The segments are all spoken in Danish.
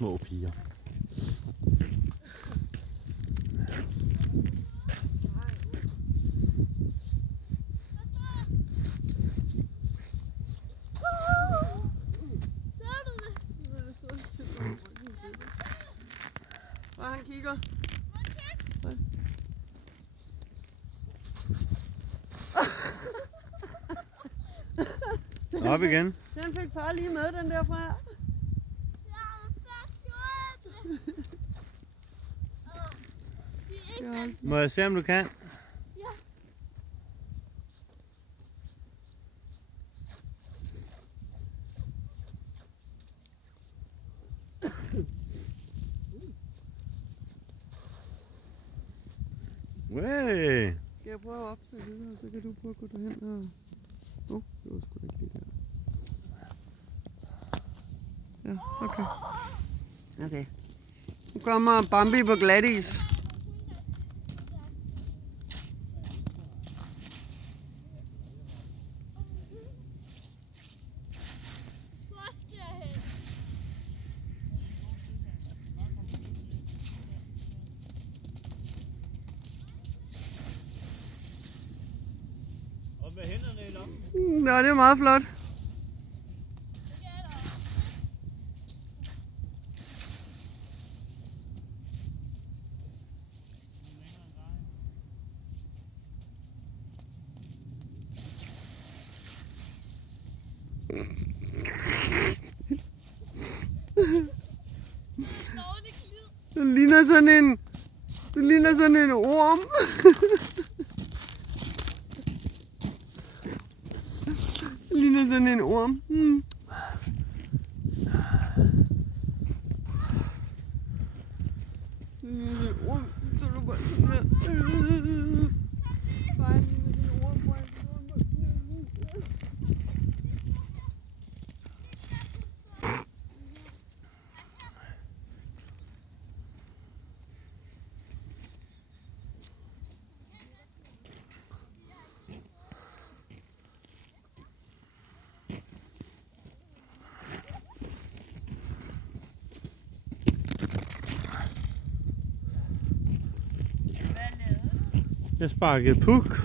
små piger. Og han kigger. Op igen. Den fik far lige med, den derfra. Ja. Må jeg se, om du kan? Ja. Wey. Skal jeg prøve at opsætte det, så kan du prøve at gå derhen og... det var sgu da ikke det der. Ja, okay. Okay. Nu kommer Bambi på glatis. Og med hænderne i lommen. Ja, det er meget flot. Det ligner sådan en orm. Det ligner sådan en orm. Det ligner sådan en orm. Så du bare sådan her. Bare ligner sådan en orm. Jeg sparkede puk.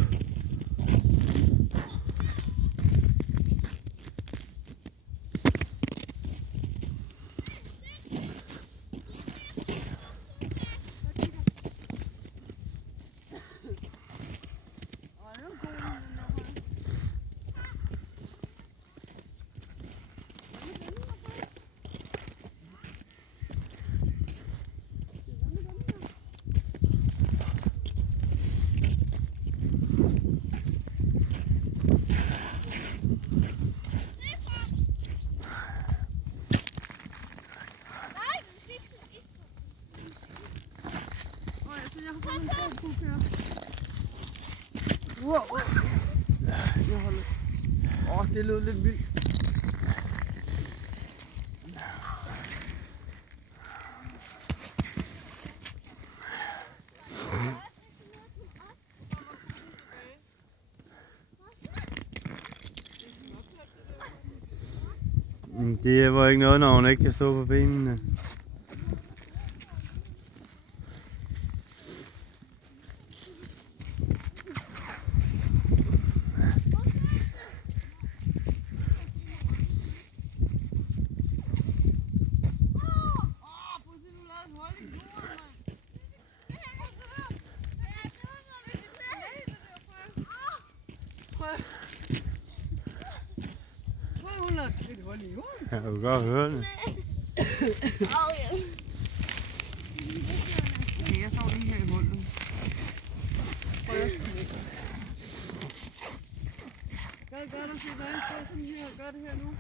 Wow. Det lød lidt vildt. Det var ikke noget, når hun ikke kan stå på benene. Jeg kan godt høre det. Okay, jeg står lige her i hullet. Prøv at skrive. Gør det godt at se dig. Stå sådan her. Gør det her nu.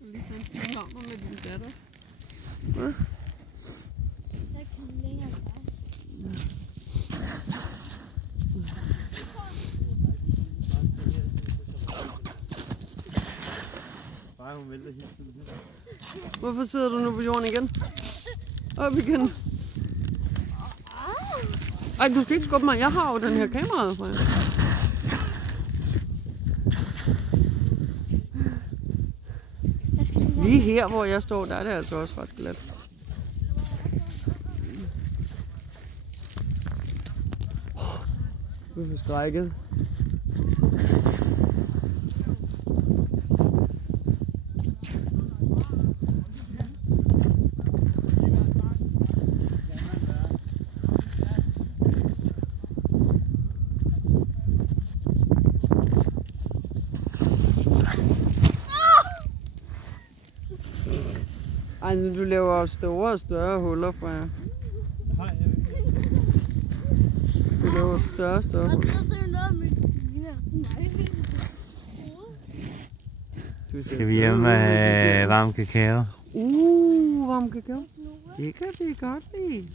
Lige tage en sving om med din datter. og vælter hele tiden. Hvorfor sidder du nu på jorden igen? Op igen. Ej, du skal ikke skubbe mig. Jeg har jo den her kamera fra jer. Lige her, hvor jeg står, der er det altså også ret glat. Du er forskrækket. Altså, du laver store og større huller fra jer. Du laver større og større huller. Skal vi hjem med varm kakao? Varm kakao. Det kan vi godt lide.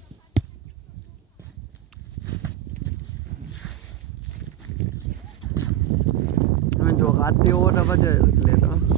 Men du har ret, det år, der var det lettere.